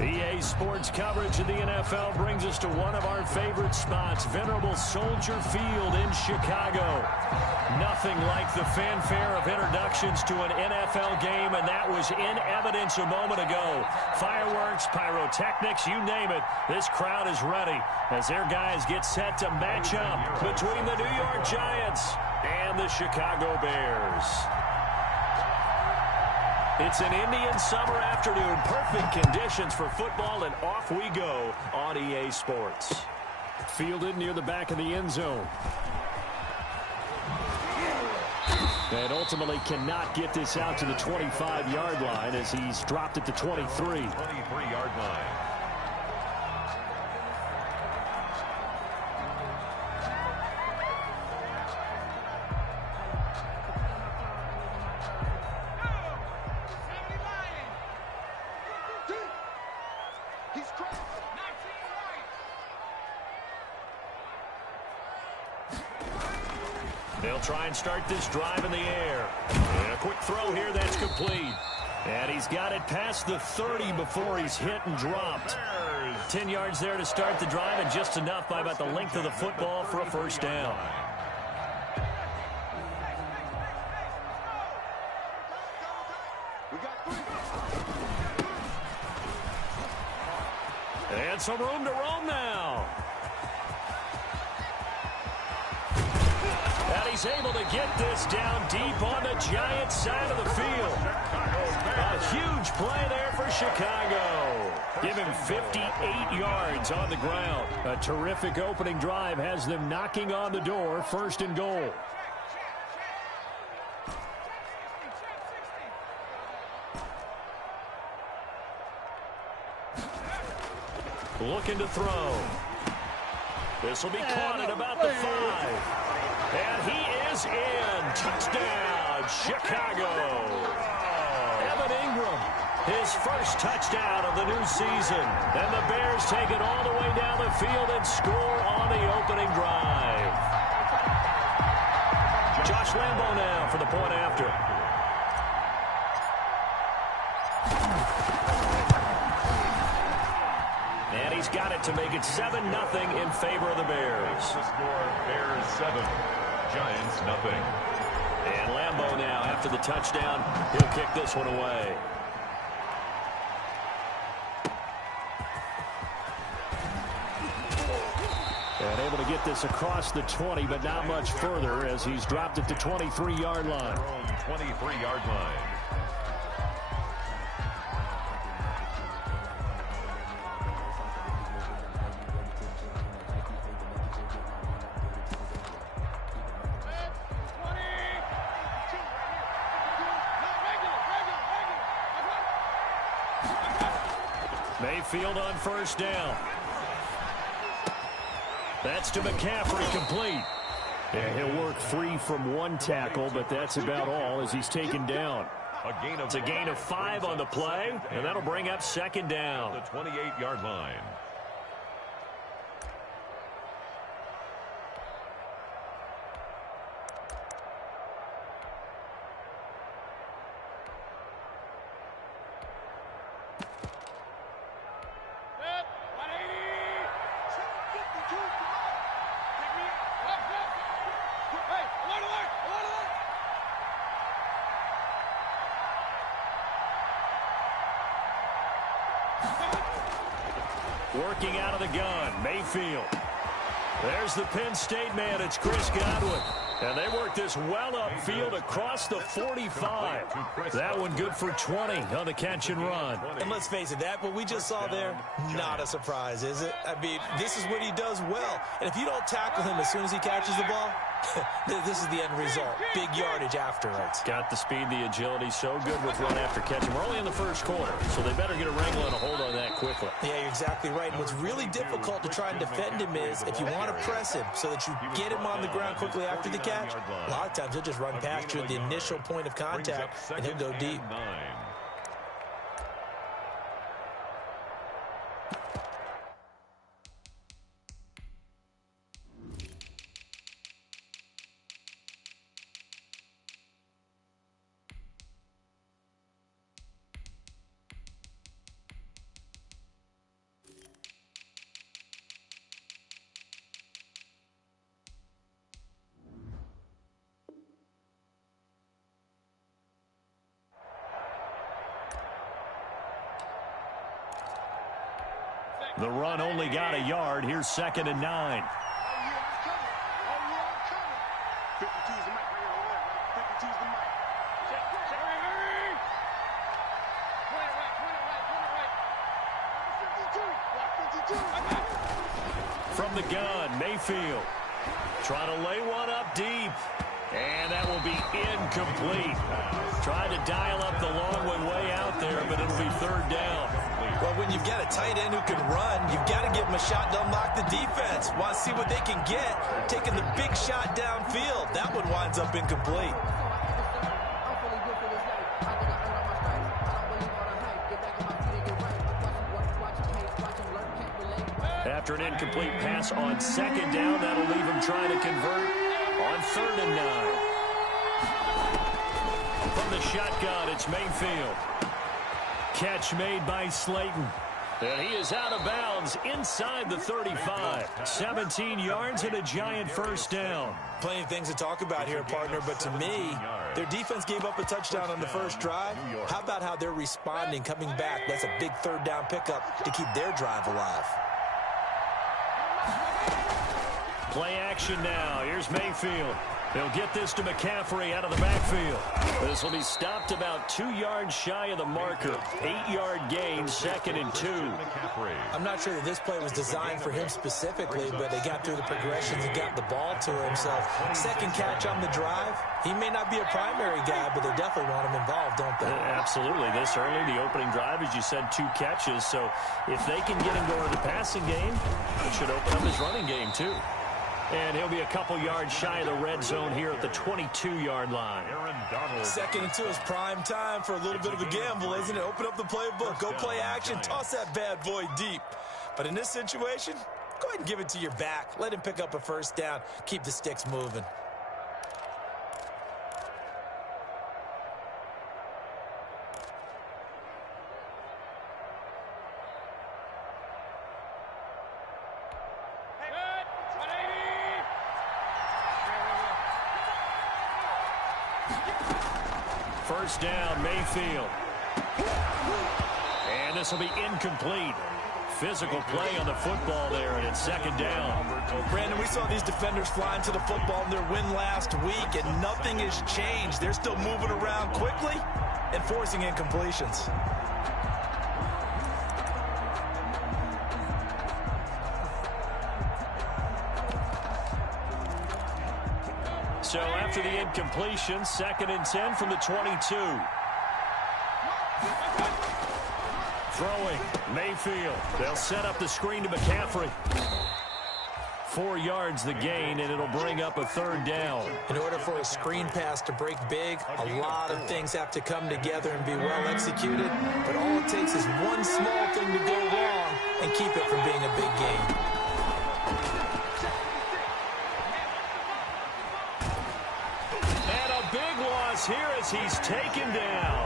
EA Sports coverage of the NFL brings us to one of our favorite spots, venerable Soldier Field in Chicago. Nothing like the fanfare of introductions to an NFL game, and that was in evidence a moment ago. Fireworks, pyrotechnics, you name it, this crowd is ready as their guys get set to match up between the New York Giants and the Chicago Bears. It's an Indian summer afternoon, perfect conditions for football, and off we go on EA Sports. Fielded near the back of the end zone. And ultimately cannot get this out to the 25-yard line as he's dropped it to 23. 23-yard line. They'll try and start this drive in the air. And a quick throw here, that's complete. And he's got it past the 30 before he's hit and dropped. 10 yards there to start the drive, and just enough by about the length of the football for a first down. And some room to roam now. And he's able to get this down deep on the Giants side of the field. A huge play there for Chicago. Give him 58 yards on the ground. A terrific opening drive has them knocking on the door, first and goal. Looking to throw. This will be caught at about the 5. And he is in. Touchdown, Chicago. Evan Ingram, his first touchdown of the new season. And the Bears take it all the way down the field and score on the opening drive. Josh Lambo now for the point after. And he's got it to make it 7-0 in favor of the Bears. The score, Bears 7, Giants nothing. And Lambo now, after the touchdown, he'll kick this one away. And able to get this across the 20, but not much further as he's dropped it to 23-yard line. 23-yard line. Mayfield on first down. That's to McCaffrey, complete. And he'll work free from one tackle, but that's about all as he's taken down. It's a gain of 5 on the play, and that'll bring up second down. The 28-yard line. Working out of the gun, Mayfield. There's the Penn State man, it's Chris Godwin. And they work this well upfield across the 45. That one good for 20 on the catch and run. And let's face it, that what we just saw there, not a surprise, is it? I mean, this is what he does well. And if you don't tackle him as soon as he catches the ball, this is the end result. Big yardage afterwards. Got the speed, the agility, so good with run after catch. And we're only in the first quarter, so they better get a wrangle and a hold on that quickly. Yeah, you're exactly right. And what's really difficult to try and defend him is if you want to press him so that you get him on the ground quickly after the catch, a lot of times he'll just run past you at the initial point of contact, and he'll go deep. The run only got a yard. Here's 2nd and 9. From the gun, Mayfield. Trying to lay one up deep. And that will be incomplete. Trying to dial up the long one way out there, but it'll be 3rd down. Well, when you've got a tight end who can run, you've got to give him a shot to unlock the defense. Want to see what they can get, taking the big shot downfield. That one winds up incomplete. After an incomplete pass on 2nd down, that'll leave him trying to convert on 3rd and 9. From the shotgun, it's Mayfield. Catch made by Slayton. And he is out of bounds inside the 35. 17 yards and a giant 1st down. Plenty of things to talk about here, partner, but to me, their defense gave up a touchdown on the first drive. How about how they're responding, coming back? That's a big 3rd down pickup to keep their drive alive. Play action now. Here's Mayfield. They'll get this to McCaffrey out of the backfield. This will be stopped about 2 yards shy of the marker. 8-yard gain, 2nd and 2. I'm not sure that this play was designed for him specifically, but they got through the progressions and got the ball to him. So, 2nd catch on the drive. He may not be a primary guy, but they definitely want him involved, don't they? Absolutely. This early, the opening drive, as you said, 2 catches. So, if they can get him going to the passing game, it should open up his running game, too. And he'll be a couple yards shy of the red zone here at the 22-yard line. 2nd and 2 is prime time for a little bit of a gamble, isn't it? Open up the playbook, go play action, toss that bad boy deep. But in this situation, go ahead and give it to your back. Let him pick up a 1st down. Keep the sticks moving. First down, Mayfield. And this will be incomplete. Physical play on the football there, and it's 2nd down. Brandon, we saw these defenders flying to the football in their win last week, and nothing has changed. They're still moving around quickly and forcing incompletions. So after the incompletion, 2nd and 10 from the 22. Throwing, Mayfield. They'll set up the screen to McCaffrey. 4 yards the gain, and it'll bring up a 3rd down. In order for a screen pass to break big, a lot of things have to come together and be well executed. But all it takes is one small thing to go wrong and keep it from being a big gain. Here as he's taken down.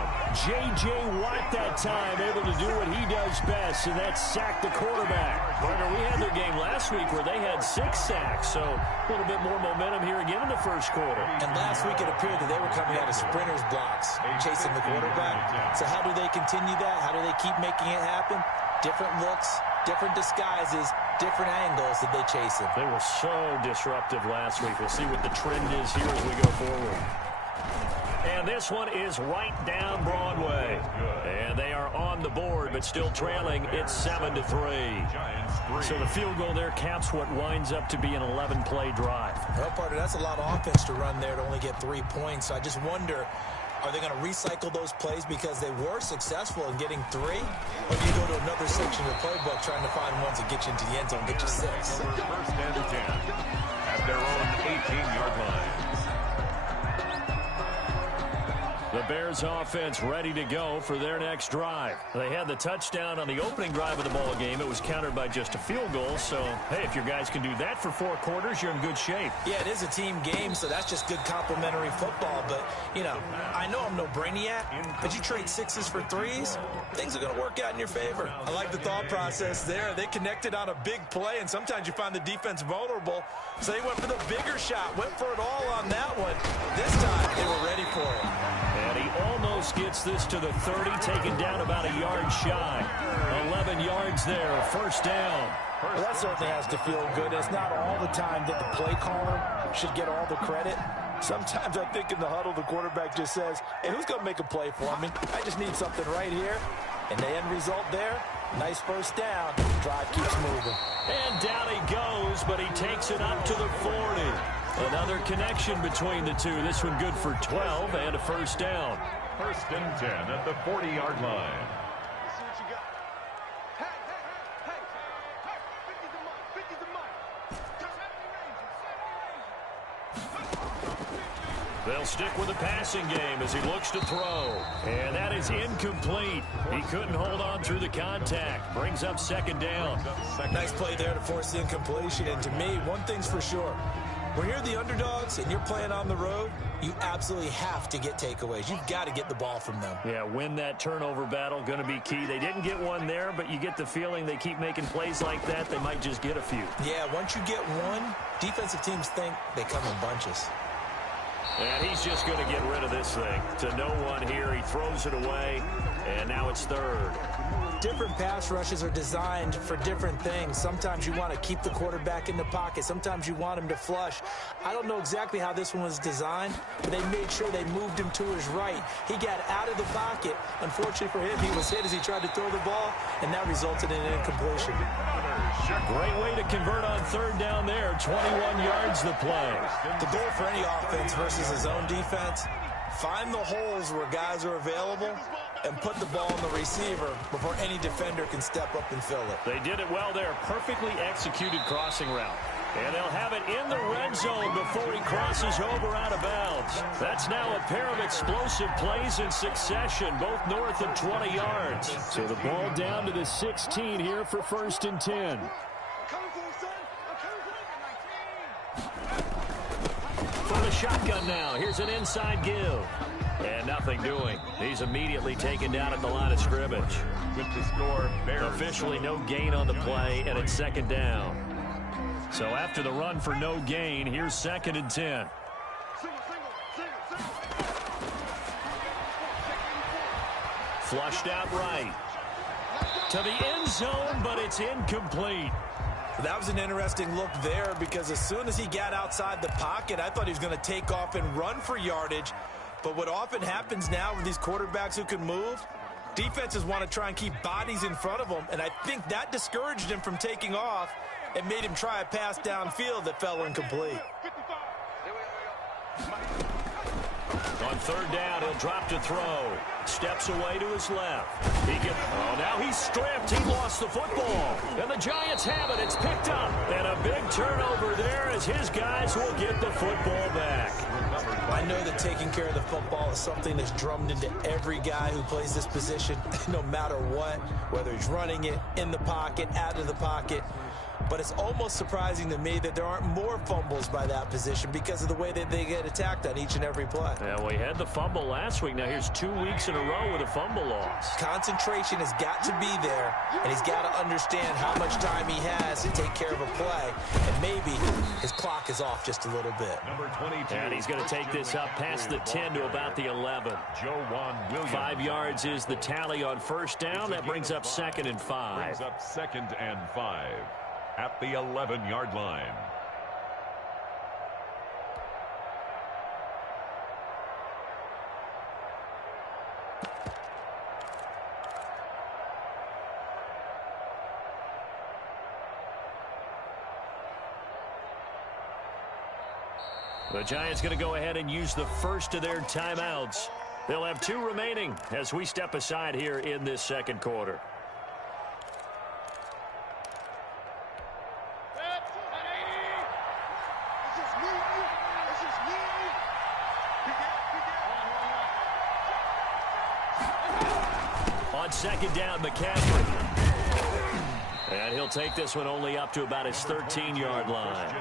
J.J. Watt that time able to do what he does best, and that's sack the quarterback. Partner, we had their game last week where they had 6 sacks, so a little bit more momentum here again in the first quarter. And last week it appeared that they were coming out of sprinters blocks, chasing the quarterback. So how do they continue that? How do they keep making it happen? Different looks, different disguises, different angles that they chase him. They were so disruptive last week. We'll see what the trend is here as we go forward. And this one is right down Broadway. And they are on the board, but still trailing. It's 7-3. So the field goal there caps what winds up to be an 11-play drive. Well, partner, that's a lot of offense to run there to only get 3 points. So I just wonder, are they going to recycle those plays because they were successful in getting 3? Or do you go to another section of the playbook trying to find ones that get you into the end zone, get you 6? First and 10 at their own 18-yard line. The Bears offense ready to go for their next drive. They had the touchdown on the opening drive of the ball game. It was countered by just a field goal. So, hey, if your guys can do that for 4 quarters, you're in good shape. Yeah, it is a team game, so that's just good complementary football. But, you know, I know I'm no brainiac, but you trade 6s for 3s, things are going to work out in your favor. I like the thought process there. They connected on a big play, and sometimes you find the defense vulnerable. So they went for the bigger shot, went for it all on that one. This time, they were ready for it. And he almost almost gets this to the 30, taken down about a yard shy. 11 yards there, first down. Well, that certainly has to feel good. It's not all the time that the play caller should get all the credit. Sometimes I think in the huddle, the quarterback just says, hey, who's going to make a play for me? I just need something right here. And the end result there, nice first down. Drive keeps moving. And down he goes, but he takes it up to the 40. Another connection between the two. This one good for 12 and a first down. First and 10 at the 40-yard line. They'll stick with the passing game as he looks to throw. And that is incomplete. He couldn't hold on through the contact. Brings up second down. Nice play there to force the incompletion. And to me, one thing's for sure. When you're the underdogs and you're playing on the road, you absolutely have to get takeaways. You've got to get the ball from them. Yeah, win that turnover battle, going to be key. They didn't get one there, but you get the feeling they keep making plays like that, they might just get a few. Yeah, once you get one, defensive teams think they come in bunches. And he's just going to get rid of this thing. To no one here, he throws it away, and now it's third. Different pass rushes are designed for different things. Sometimes you want to keep the quarterback in the pocket. Sometimes you want him to flush. I don't know exactly how this one was designed, but they made sure they moved him to his right. He got out of the pocket. Unfortunately for him, he was hit as he tried to throw the ball, and that resulted in an incompletion. Great way to convert on third down there. 21 yards the play. The goal for any offense versus his own defense, find the holes where guys are available and put the ball on the receiver before any defender can step up and fill it. They did it well there. Perfectly executed crossing route. And they'll have it in the red zone before he crosses over out of bounds. That's now a pair of explosive plays in succession, both north of 20 yards. So the ball down to the 16 here for first and 10. For the shotgun now, here's an inside give. And nothing doing. He's immediately taken down at the line of scrimmage. With the score, Bears. Officially no gain on the play, and it's second down. So after the run for no gain, here's second and 10. Flushed out right. To the end zone, but it's incomplete. That was an interesting look there because as soon as he got outside the pocket, I thought he was going to take off and run for yardage. But what often happens now with these quarterbacks who can move, defenses want to try and keep bodies in front of them, and I think that discouraged him from taking off and made him try a pass downfield that fell incomplete. On third down, he'll drop to throw. Steps away to his left. Now he's stripped. He lost the football. And the Giants have it. It's picked up. And a big turnover there as his guys will get the football back. I know that taking care of the football is something that's drummed into every guy who plays this position, no matter what, whether he's running it, in the pocket, out of the pocket. But it's almost surprising to me that there aren't more fumbles by that position because of the way that they get attacked on each and every play. Yeah, we had the fumble last week. Now here's 2 weeks in a row with a fumble loss. Concentration has got to be there, and he's got to understand how much time he has to take care of a play. And maybe his clock is off just a little bit. Number 22. And he's going to take this up past the 10 to about the 11. Joe Williams. 5 yards is the tally on first down. That brings up second and 5. Brings up second and 5. At the 11-yard line. The Giants going to go ahead and use the first of their timeouts. They'll have 2 remaining as we step aside here in this second quarter. On second down, McCaffrey. And he'll take this one only up to about his 13-yard line.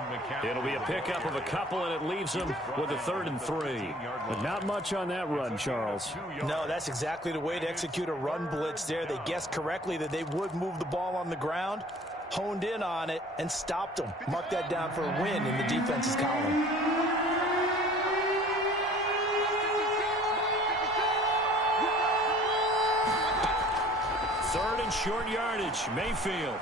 It'll be a pickup of a couple, and it leaves him with a 3rd and 3. But not much on that run, Charles. No, that's exactly the way to execute a run blitz there. They guessed correctly that they would move the ball on the ground, honed in on it, and stopped them. Mark that down for a win in the defense's column. Third and short yardage. Mayfield.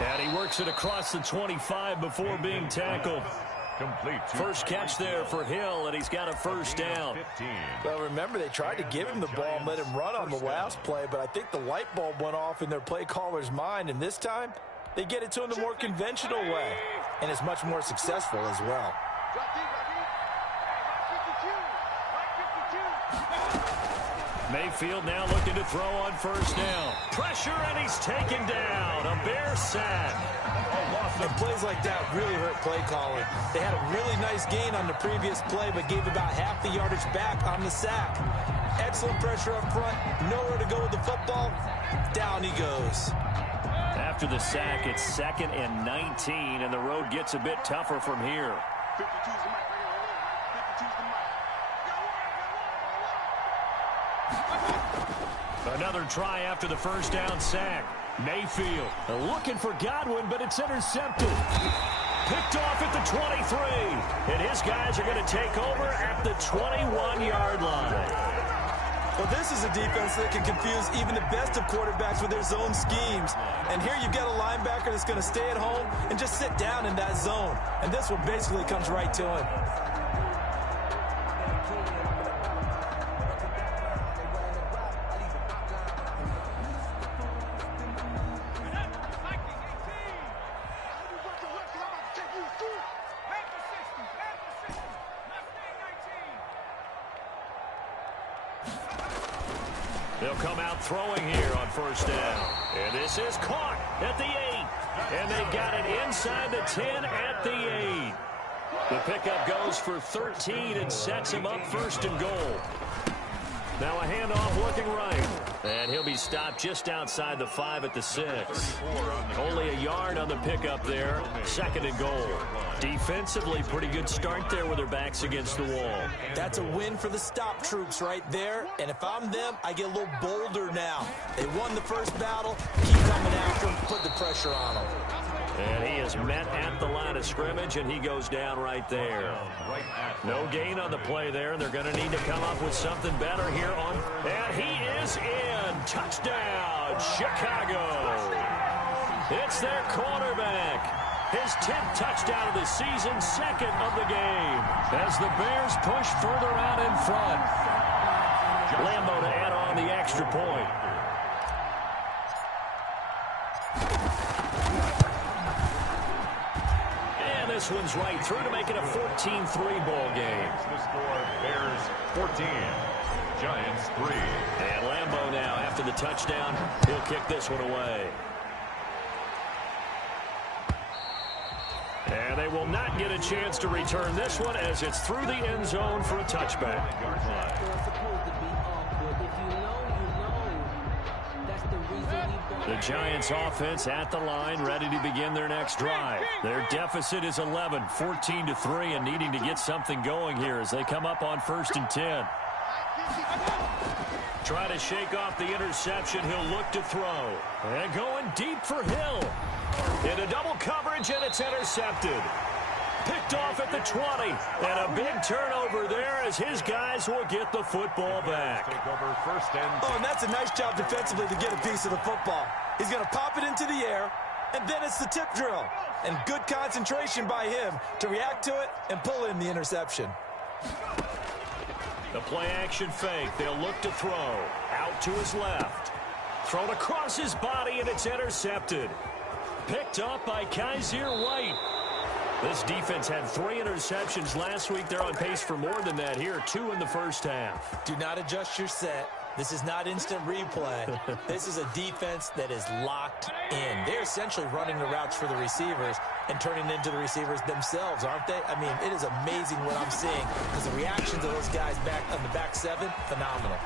And he works it across the 25 before being tackled. Complete. First catch there for Hill, and he's got a first down. 15. Well, remember, they tried to give him the ball and let him run on the last play, but I think the light bulb went off in their play caller's mind, and this time they get it to him the more conventional way, and it's much more successful as well. Mayfield now looking to throw on first down. Pressure, and he's taken down. A Bear sack. And plays like that really hurt play calling. They had a really nice gain on the previous play, but gave about half the yardage back on the sack. Excellent pressure up front. Nowhere to go with the football. Down he goes. After the sack, it's 2nd and 19, and the road gets a bit tougher from here. Another try after the first down sack. Mayfield looking for Godwin, but it's intercepted. Picked off at the 23. And his guys are going to take over at the 21-yard line. Well, this is a defense that can confuse even the best of quarterbacks with their zone schemes. And here you've got a linebacker that's going to stay at home and just sit down in that zone. And this one basically comes right to him. They'll come out throwing here on first down. And this is caught at the 8. And they got it inside the 10 at the 8. The pickup goes for 13 and sets him up 1st and goal. Now a handoff looking right. And he'll be stopped just outside the 5 at the 6. Only a yard on the pickup there. 2nd and goal. Defensively, pretty good start there with their backs against the wall. That's a win for the stop troops right there. And if I'm them, I get a little bolder now. They won the first battle. Keep coming after them. Put the pressure on them. And he is met at the line of scrimmage, and he goes down right there. No gain on the play there, and they're going to need to come up with something better here on. And he is in. Touchdown, Chicago. It's their quarterback. His 10th touchdown of the season, 2nd of the game. As the Bears push further out in front. Lambo to add on the extra point. This one's right through to make it a 14-3 ball game. The score, Bears 14, Giants 3. And Lambo now, after the touchdown, he'll kick this one away. And they will not get a chance to return this one as it's through the end zone for a touchback. The Giants offense at the line, ready to begin their next drive. Their deficit is 11, 14-3, and needing to get something going here as they come up on 1st and 10. Try to shake off the interception. He'll look to throw. And going deep for Hill. Into double coverage, and it's intercepted. Picked off at the 20. And a big turnover there as his guys will get the football back. Take over 1st and 10. Oh, and that's a nice job defensively to get a piece of the football. He's going to pop it into the air, and then it's the tip drill. And good concentration by him to react to it and pull in the interception. The play-action fake. They'll look to throw. Out to his left. Thrown across his body, and it's intercepted. Picked up by Kaiser White. This defense had 3 interceptions last week. They're on pace for more than that here. 2 in the first half. Do not adjust your set. This is not instant replay. This is a defense that is locked in. They're essentially running the routes for the receivers and turning into the receivers themselves, aren't they? I mean, it is amazing what I'm seeing because the reactions of those guys back on the back 7, phenomenal.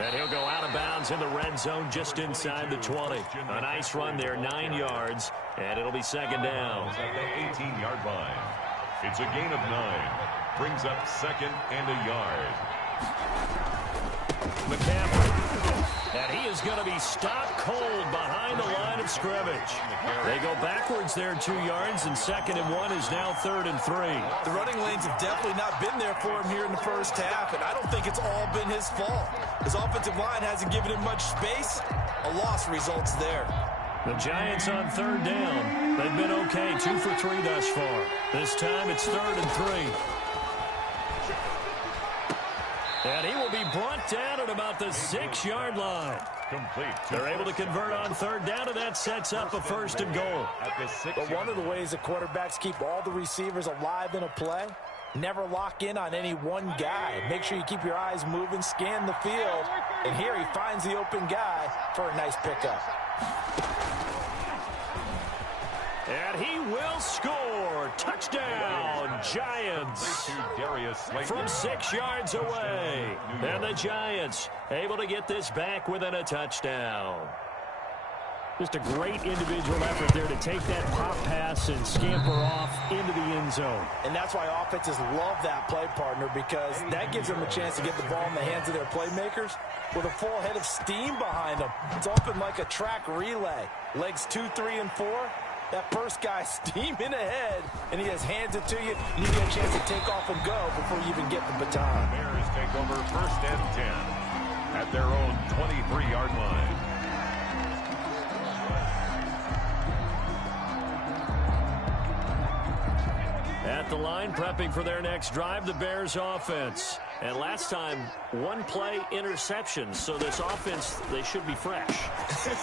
And he'll go out of bounds in the red zone just inside the 20. A nice run there, 9 yards, and it'll be 2nd down. At the 18-yard line. It's a gain of 9. Brings up 2nd and a yard. McCaffrey. And he is going to be stopped cold behind the line of scrimmage. They go backwards there 2 yards, and 2nd and 1 is now 3rd and 3. The running lanes have definitely not been there for him here in the first half, and I don't think it's all been his fault. His offensive line hasn't given him much space, A loss results there. The Giants on third down. They've been okay, 2 for 3 thus far. This time it's 3rd and 3. And he will be brought down at about the 6-yard line. Complete. They're able to convert on third down, and that sets up a 1st and goal. But one of the ways that quarterbacks keep all the receivers alive in a play, never lock in on any one guy. Make sure you keep your eyes moving, scan the field, and here he finds the open guy for a nice pickup. And he will score. Touchdown, Giants. From 6 yards away. And the Giants able to get this back within a touchdown. Just a great individual effort there to take that pop pass and scamper off into the end zone. And that's why offenses love that play, partner, because that gives them a chance to get the ball in the hands of their playmakers with a full head of steam behind them. It's often like a track relay. Legs 2, 3, and 4. That first guy steaming ahead, and he just hands it to you, and you get a chance to take off and go before you even get the baton. Bears take over 1st and 10 at their own 23-yard line. At the line, prepping for their next drive, the Bears offense. And last time, 1-play interception. So this offense, they should be fresh.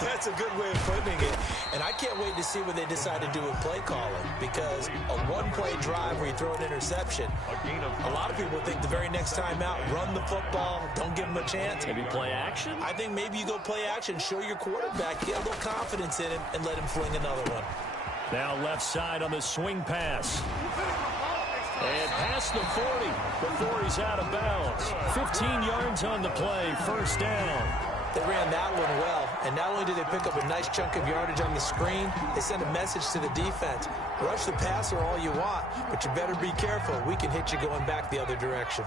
That's a good way of putting it. And I can't wait to see what they decide to do with play calling, because a 1-play drive where you throw an interception, a lot of people think the very next time out, run the football, don't give them a chance. Maybe play action? I think maybe you go play action, show your quarterback, get a little confidence in him, and let him fling another one. Now left side on the swing pass. And past the 40 before he's out of bounds. 15 yards on the play, 1st down. They ran that one well, and not only did they pick up a nice chunk of yardage on the screen, they sent a message to the defense. Rush the passer all you want, but you better be careful. We can hit you going back the other direction.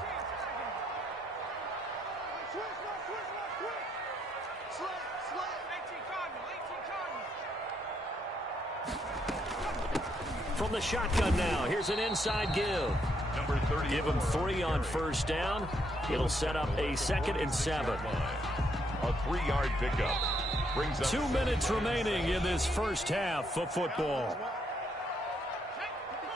From the shotgun now, here's an inside give. Number 30. Give him 3 on 1st down. It'll set up a 2nd and 7. A 3-yard pickup. Brings up 2 minutes remaining in this first half of football.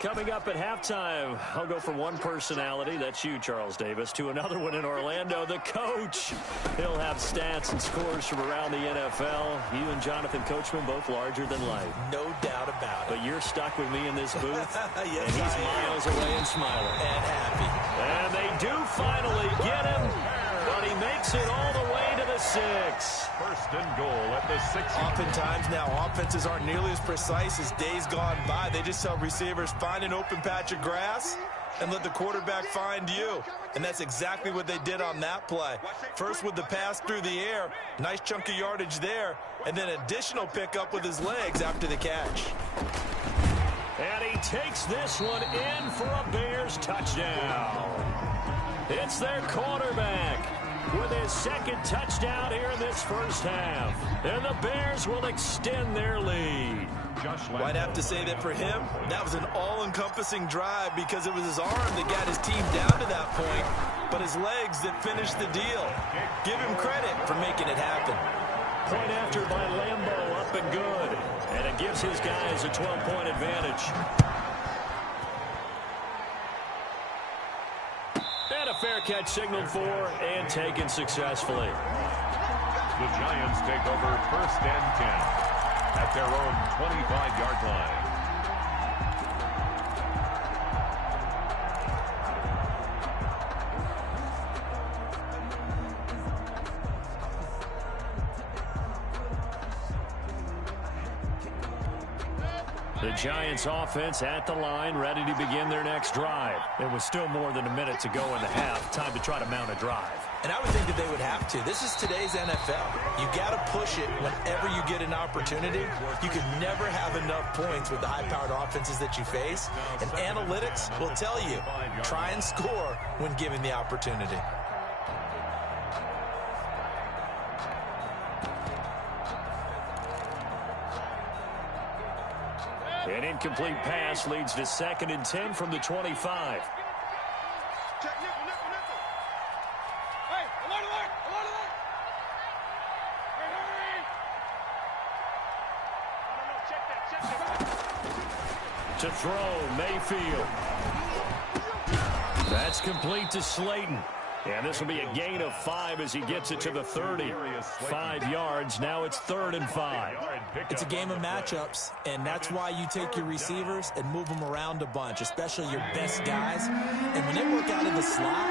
Coming up at halftime, I'll go from one personality, that's you, Charles Davis, to another one in Orlando, the coach. He'll have stats and scores from around the NFL. You and Jonathan Coachman, both larger than life. No doubt about it. But you're stuck with me in this booth, Yes, and he's miles away and smiling. And happy. And they do finally get him, but he makes it all the way to the 6. 1st and goal at the 6. Oftentimes now, offenses aren't nearly as precise as days gone by. They just tell receivers, find an open patch of grass and let the quarterback find you. And that's exactly what they did on that play. First with the pass through the air, nice chunk of yardage there, and then additional pickup with his legs after the catch. And he takes this one in for a Bears touchdown. It's their quarterback with his 2nd touchdown here in this first half. And the Bears will extend their lead. I'd have to say that for him, that was an all-encompassing drive because it was his arm that got his team down to that point, but his legs that finished the deal. Give him credit for making it happen. Point after by Lambeau, up and good. And it gives his guys a 12-point advantage. And a fair catch signaled for and taken successfully. The Giants take over 1st and 10 at their own 25-yard line. The Giants offense at the line, ready to begin their next drive. There was still more than a minute to go in the half. Time to try to mount a drive. And I would think that they would have to. This is today's NFL. You got to push it whenever you get an opportunity. You can never have enough points with the high-powered offenses that you face. And analytics will tell you, try and score when given the opportunity. An incomplete pass leads to 2nd and 10 from the 25. To throw, Mayfield. That's complete to Slayton. And this will be a gain of 5 as he gets it to the 30. 5 yards. Now it's 3rd and 5. It's a game of matchups, and that's why you take your receivers and move them around a bunch, especially your best guys. And when they work out in the slot,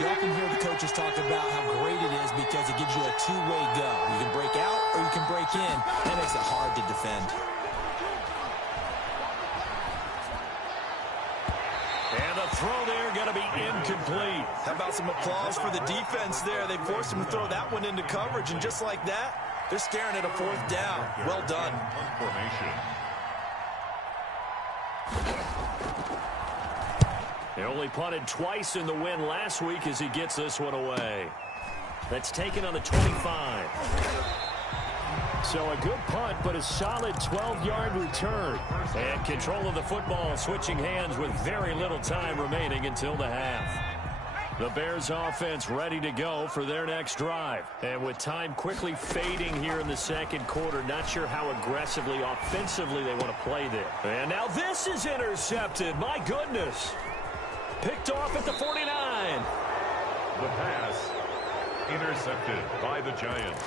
you often hear the coaches talk about how great it is because it gives you a two-way go. You can break out or you can break in. That makes it hard to defend. And the throw there going to be incomplete. How about some applause for the defense there? They forced him to throw that one into coverage, and just like that, they're staring at a 4th down. Well done. They only punted twice in the win last week as he gets this one away. That's taken on the 25. So a good punt, but a solid 12-yard return. And control of the football switching hands with very little time remaining until the half. The Bears offense ready to go for their next drive. And with time quickly fading here in the second quarter, not sure how aggressively, offensively they want to play there. And now this is intercepted. My goodness. Picked off at the 49. The pass intercepted by the Giants.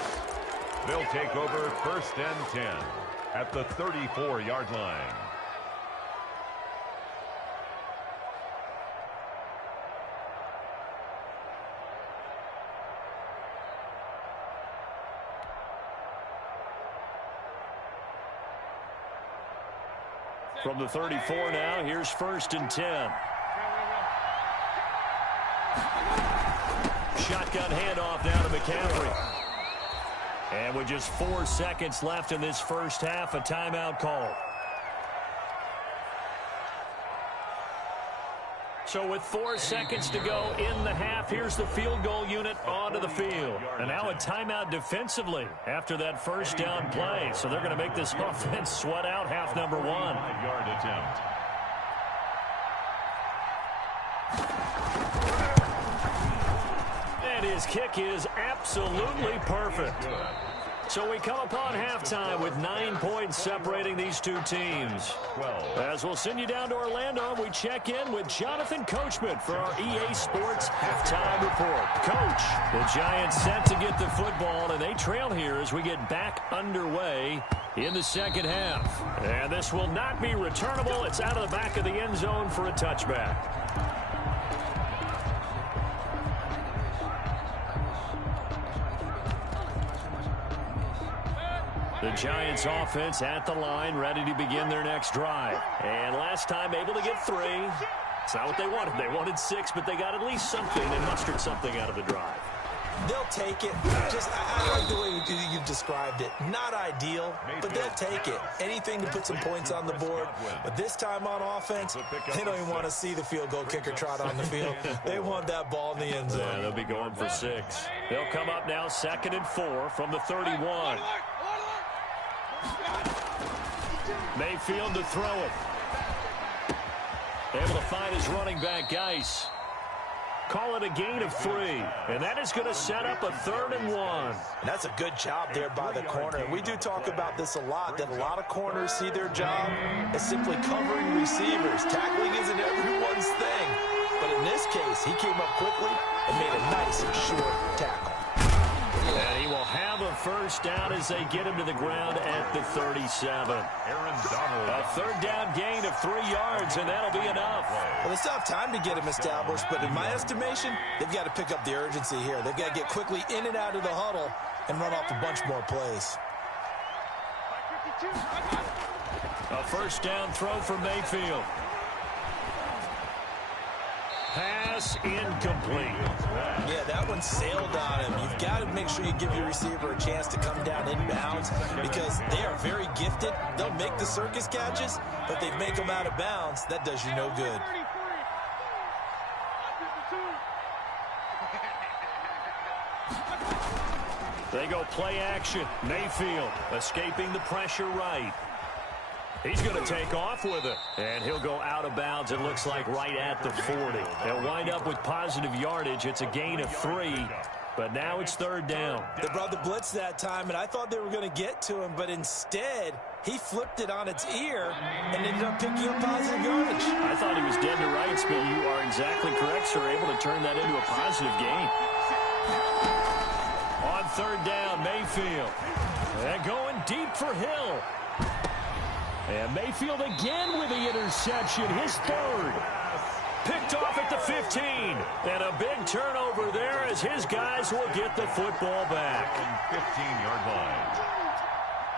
They'll take over 1st and 10 at the 34-yard line. From the 34 now, here's 1st and 10. Shotgun handoff now to McCaffrey. And with just 4 seconds left in this first half, a timeout call. So with 4 seconds to go in the half, here's the field goal unit onto the field. And now a timeout defensively after that first down play. So they're going to make this offense sweat out half number 1. 5-yard attempt. And his kick is absolutely perfect. So we come upon halftime with 9 points separating these two teams. As we'll send you down to Orlando, we check in with Jonathan Coachman for our EA Sports Halftime Report. Coach, the Giants set to get the football, and they trail here as we get back underway in the second half. And this will not be returnable. It's out of the back of the end zone for a touchback. The Giants offense at the line, ready to begin their next drive. And last time able to get 3. It's not what they wanted. They wanted 6, but they got at least something. They mustered something out of the drive. They'll take it. I like the way you've described it. Not ideal, but they'll take it. Anything to put some points on the board. But this time on offense, they don't even want to see the field goal kicker trot on the field. They want that ball in the end zone. Yeah, they'll be going for 6. They'll come up now 2nd and 4 from the 31. Mayfield to throw it. Able to find his running back, Geis. Call it a gain of 3. And that is going to set up a 3rd and 1. And that's a good job there by the corner. We do talk about this a lot, that a lot of corners see their job as simply covering receivers. Tackling isn't everyone's thing. But in this case, he came up quickly and made a nice short tackle. And he will have a first down as they get him to the ground at the 37. A 3rd down gain of 3 yards, and that'll be enough. Well, they still have time to get him established, but in my estimation, they've got to pick up the urgency here. They've got to get quickly in and out of the huddle and run off a bunch more plays. A first down throw for Mayfield. Pass incomplete. Yeah, that one sailed on him. You've got to make sure you give your receiver a chance to come down inbounds because they are very gifted. They'll make the circus catches, but they make them out of bounds. That does you no good. They go play action. Mayfield escaping the pressure right. He's going to take off with it. And he'll go out of bounds, it looks like, right at the 40. They'll wind up with positive yardage. It's a gain of 3, but now it's 3rd down. They brought the blitz that time, and I thought they were going to get to him, but instead He flipped it on its ear and ended up picking up positive yardage. I thought he was dead to rights, but you are exactly correct, sir. Able to turn that into a positive gain. On third down, Mayfield. And going deep for Hill. And Mayfield again with the interception, his third. Picked off at the 15. And a big turnover there as his guys will get the football back. 15-yard line.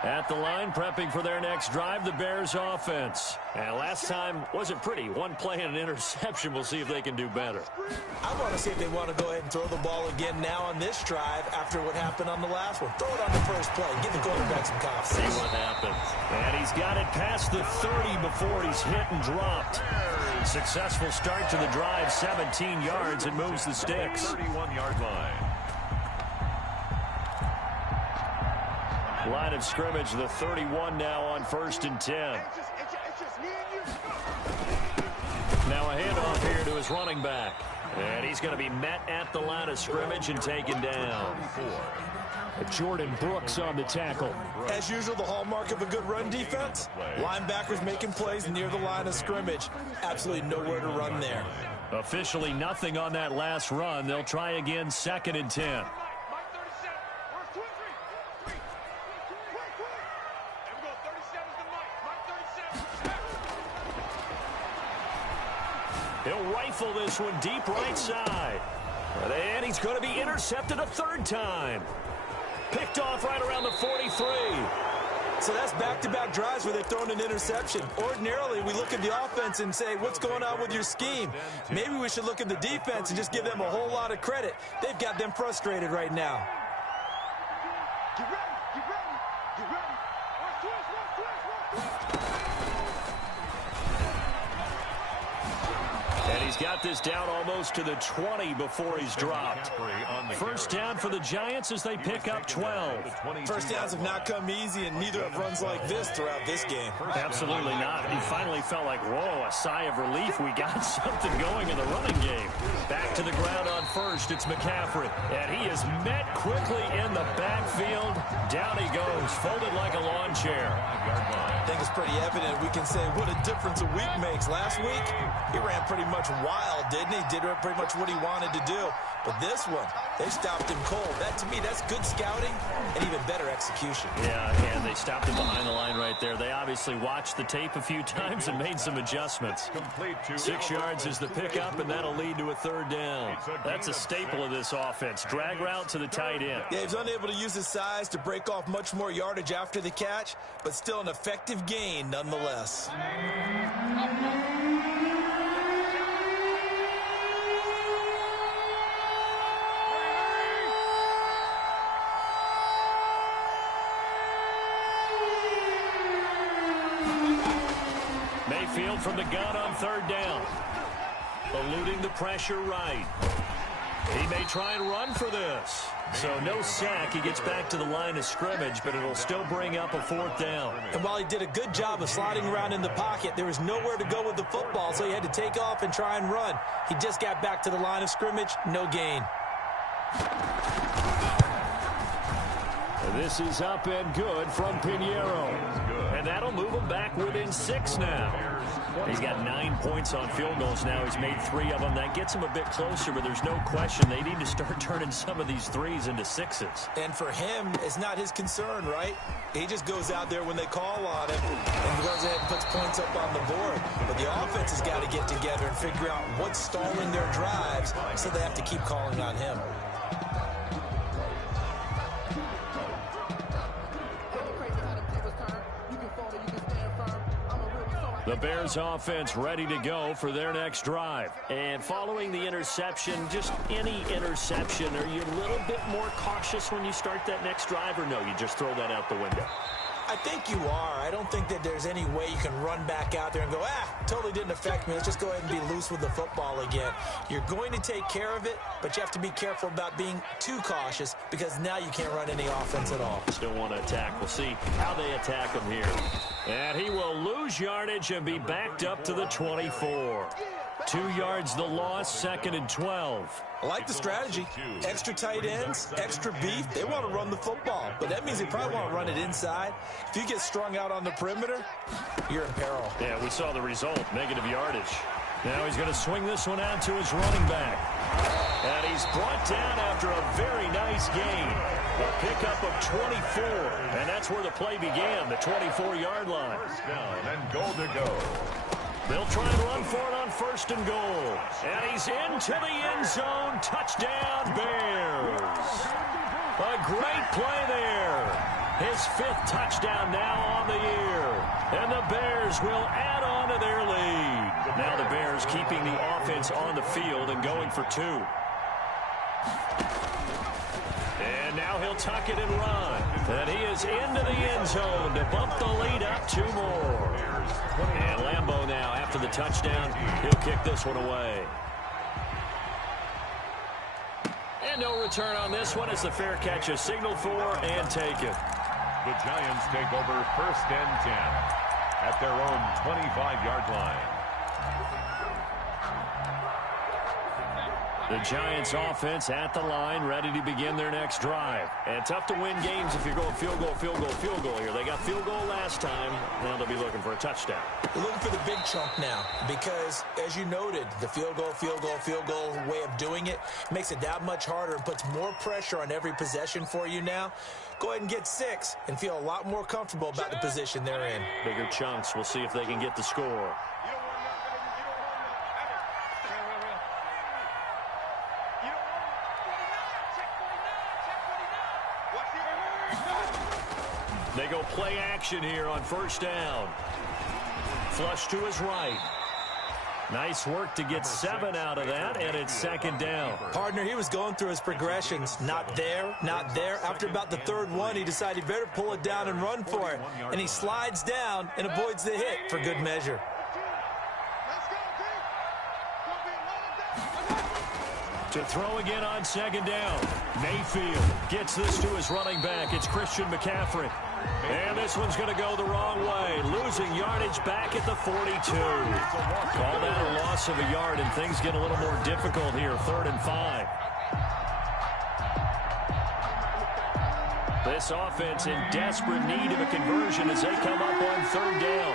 At the line, prepping for their next drive, the Bears offense. And last time wasn't pretty. One play and an interception. We'll see if they can do better. I want to see if they want to go ahead and throw the ball again now on this drive after what happened on the last one. Throw it on the first play. Give the quarterback some confidence. See what happens. And he's got it past the 30 before he's hit and dropped. Successful start to the drive, 17 yards, and moves the sticks. 31-yard line. Line of scrimmage, the 31 now on 1st and 10. Now a handoff here to his running back. And he's going to be met at the line of scrimmage and taken down. Jordan Brooks on the tackle. As usual, the hallmark of a good run defense, linebackers making plays near the line of scrimmage. Absolutely nowhere to run there. Officially nothing on that last run. They'll try again, 2nd and 10. He'll rifle this one deep right side. And he's going to be intercepted a third time. Picked off right around the 43. So that's back-to-back drives where they're throwing an interception. Ordinarily, we look at the offense and say, what's going on with your scheme? Maybe we should look at the defense and just give them a whole lot of credit. They've got them frustrated right now. Get ready, get ready, get ready. And he's got this down almost to the 20 before he's dropped. First down for the Giants as they pick up 12. First downs have not come easy, and neither have runs like this throughout this game. Absolutely not. He finally felt like, whoa, a sigh of relief. We got something going in the running game. Back to the ground on first. It's McCaffrey. And he is met quickly in the backfield. Down he goes, folded like a lawn chair. I think it's pretty evident. We can say what a difference a week makes. Last week, he ran pretty much wild, didn't he? Did pretty much what he wanted to do. But this one, they stopped him cold. That, to me, that's good scouting and even better execution. Yeah, and they stopped him behind the line right there. They obviously watched the tape a few times and made some adjustments. 6 yards is the pickup, and that'll lead to a third down. That's a staple of this offense. Drag route to the tight end. Yeah, he's unable to use his size to break off much more yardage after the catch, but still an effective gain nonetheless. Mayfield from the gun on third down. Eluding the pressure right. He may try and run for this. So no sack. He gets back to the line of scrimmage, but it'll still bring up a fourth down. And while he did a good job of sliding around in the pocket, there was nowhere to go with the football, so he had to take off and try and run. He just got back to the line of scrimmage, no gain. This is up and good from Pinheiro. And that'll move him back within 6 now. He's got 9 points on field goals now. He's made 3 of them. That gets him a bit closer, but there's no question they need to start turning some of these 3s into 6s. And for him, it's not his concern, right? He just goes out there when they call on him and goes ahead and puts points up on the board. But the offense has got to get together and figure out what's stalling their drives, so they have to keep calling on him. The Bears offense ready to go for their next drive. And following the interception, just any interception, are you a little bit more cautious when you start that next drive, or no, you just throw that out the window? I think you are. I don't think that there's any way you can run back out there and go, totally didn't affect me. Let's just go ahead and be loose with the football again. You're going to take care of it, but you have to be careful about being too cautious because now you can't run any offense at all. Still want to attack. We'll see how they attack him here. And he will lose yardage and be backed up to the 24. 2 yards the loss, 2nd and 12. I like the strategy. Extra tight ends, extra beef. They want to run the football, but that means they probably want to run it inside. If you get strung out on the perimeter, you're in peril. Yeah, we saw the result, negative yardage. Now he's going to swing this one out to his running back. And he's brought down after a very nice gain. A pickup of 24. And that's where the play began, the 24-yard line. First down and goal to go. They'll try and run for it on 1st and goal. And he's into the end zone. Touchdown, Bears. A great play there. His 5th touchdown now on the year. And the Bears will add on to their lead. Now the Bears keeping the offense on the field and going for 2. And now he'll tuck it and run. And he is into the end zone to bump the lead up 2 more. And Lambeau now, after the touchdown, he'll kick this one away. And no return on this one as the fair catch is signaled for and taken. The Giants take over 1st and 10 at their own 25-yard line. The Giants offense at the line, ready to begin their next drive. And tough to win games if you're going field goal, field goal, field goal here. They got field goal last time. Now they'll be looking for a touchdown. They're looking for the big chunk now because, as you noted, the field goal way of doing it makes it that much harder and puts more pressure on every possession for you now. Go ahead and get 6 and feel a lot more comfortable about the position they're in. Bigger chunks. We'll see if they can get the score. They go play action here on 1st down. Flush to his right. Nice work to get 7 out of that, and it's 2nd down. Partner, he was going through his progressions. Not there, not there. After about the 3rd one, he decided he better pull it down and run for it. And he slides down and avoids the hit for good measure. To throw again on 2nd down. Mayfield gets this to his running back. It's Christian McCaffrey. And this one's going to go the wrong way. Losing yardage back at the 42. Call that a loss of a yard, and things get a little more difficult here. 3rd and 5. This offense in desperate need of a conversion as they come up on 3rd down.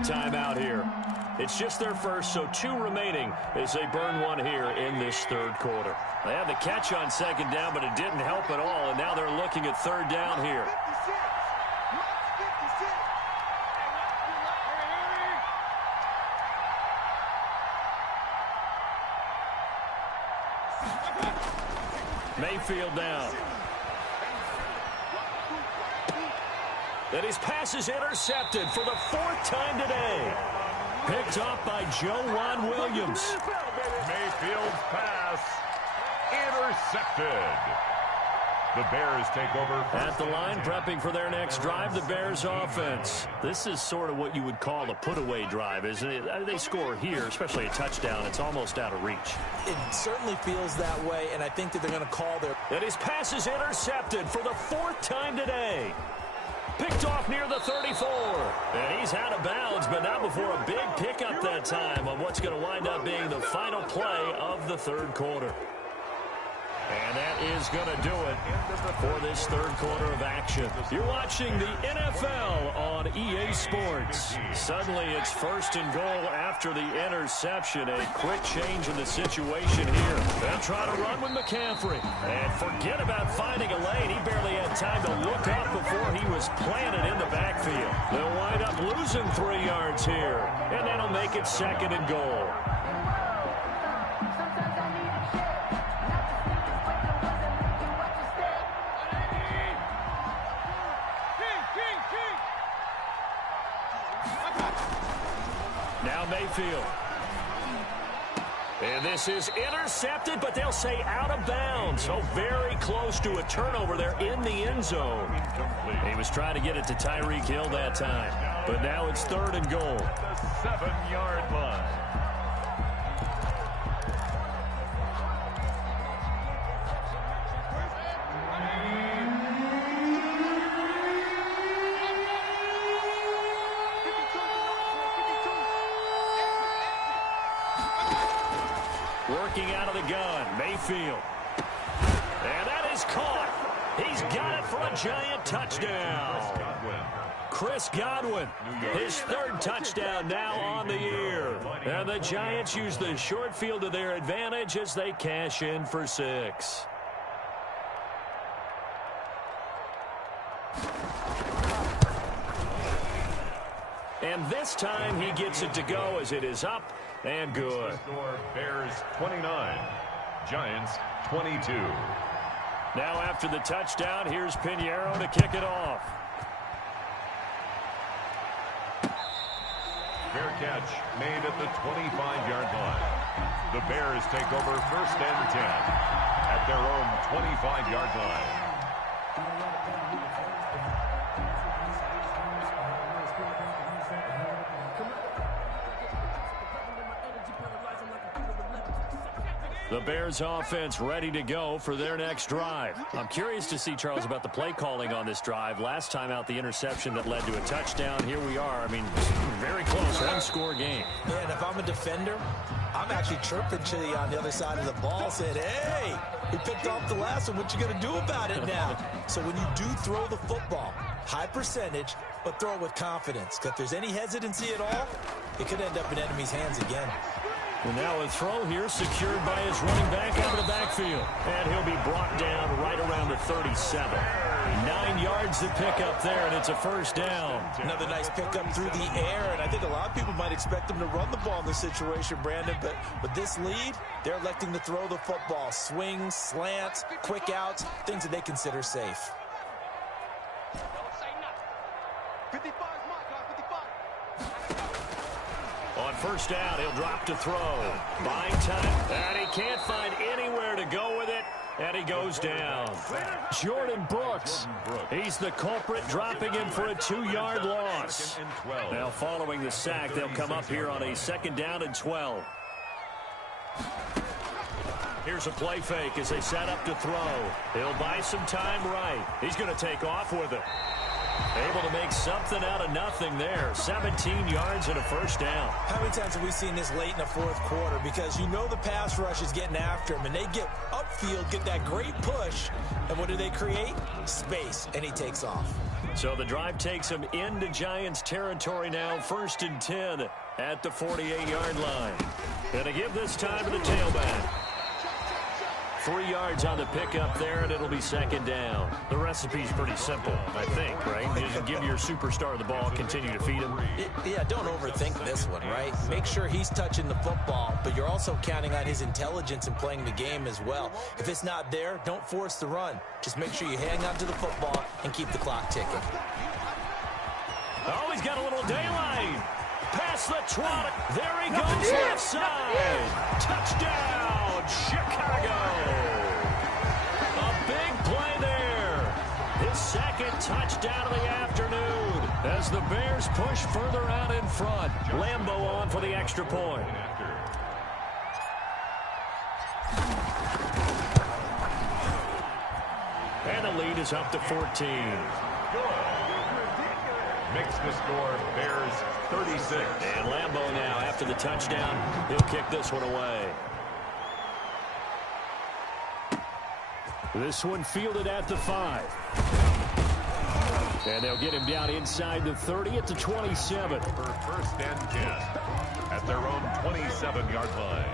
Timeout here. It's just their first, so 2 remaining as they burn 1 here in this 3rd quarter. They had the catch on 2nd down, but it didn't help at all, and now they're looking at 3rd down here. Mayfield down. And his pass is intercepted for the 4th time today. Picked off by Juan Williams. Mayfield's pass intercepted. The Bears take over. At the line, prepping for their next drive, the Bears offense. This is sort of what you would call a put-away drive, isn't it? They score here, especially a touchdown. It's almost out of reach. It certainly feels that way, and I think that they're going to call their... And his pass is intercepted for the 4th time today. Picked off near the 34. And he's out of bounds, but not before a big pickup that time on what's going to wind up being the final play of the 3rd quarter. And that is going to do it for this 3rd quarter of action. You're watching the NFL on EA Sports. Suddenly it's 1st and goal after the interception. A quick change in the situation here. They'll try to run with McCaffrey. And forget about finding a lane. He barely had time to look up before he was planted in the backfield. They'll wind up losing 3 yards here. And that'll make it 2nd and goal. Now Mayfield. And this is intercepted, but they'll say out of bounds. So very close to a turnover there in the end zone. He was trying to get it to Tyreek Hill that time. But now it's 3rd and goal. The 7-yard line. of the gun. Mayfield. And that is caught. He's got it for a Giant touchdown. Chris Godwin, his third touchdown now on the year. And the Giants use the short field to their advantage as they cash in for 6. And this time he gets it to go as it is up and good. Bears 29, Giants 22. Now after the touchdown, here's Pinheiro to kick it off. Fair catch made at the 25-yard line. The Bears take over 1st and 10 at their own 25-yard line. The Bears offense ready to go for their next drive. I'm curious to see, Charles, about the play calling on this drive. Last time out, the interception that led to a touchdown. Here we are. I mean, very close, one-score game. Yeah, and if I'm a defender, I'm actually chirping to you on the other side of the ball, saying, hey, we picked off the last one. What you going to do about it now? So when you do throw the football, high percentage, but throw it with confidence. Because if there's any hesitancy at all, it could end up in enemy's hands again. And now a throw here secured by his running back out of the backfield. And he'll be brought down right around the 37. 9 yards to pick up there, and it's a first down. Another nice pickup through the air, and I think a lot of people might expect him to run the ball in this situation, Brandon, but with this lead, they're electing to throw the football. Swings, slants, quick outs, things that they consider safe. 55, Mark, 55. On first down, he'll drop to throw. Buying time, and he can't find anywhere to go with it, and he goes down. Jordan Brooks, he's the culprit, dropping him for a 2-yard loss. Now following the sack, they'll come up here on a 2nd down and 12. Here's a play fake as they set up to throw. He'll buy some time right. He's going to take off with it. Able to make something out of nothing there. 17 yards and a first down. How many times have we seen this late in the 4th quarter? Because you know the pass rush is getting after him, and they get upfield, get that great push, and what do they create? Space, and he takes off. So the drive takes him into Giants territory now. 1st and 10 at the 48-yard line. Gonna give this time to the tailback. 3 yards on the pickup there, and it'll be 2nd down. The recipe's pretty simple, I think, right? Just give your superstar the ball, continue to feed him. Yeah, don't overthink this one, right? Make sure he's touching the football, but you're also counting on his intelligence in playing the game as well. If it's not there, don't force the run. Just make sure you hang on to the football and keep the clock ticking. Oh, he's got a little daylight. Past the 20. There he goes, left side. Touchdown, Chicago. A big play there. His 2nd touchdown of the afternoon as the Bears push further out in front. Lambeau on for the extra point. And the lead is up to 14. Makes the score Bears 36. And Lambeau now, after the touchdown, he'll kick this one away. This one fielded at the 5. And they'll get him down inside the 30 at the 27. For 1st and 10 at their own 27-yard line.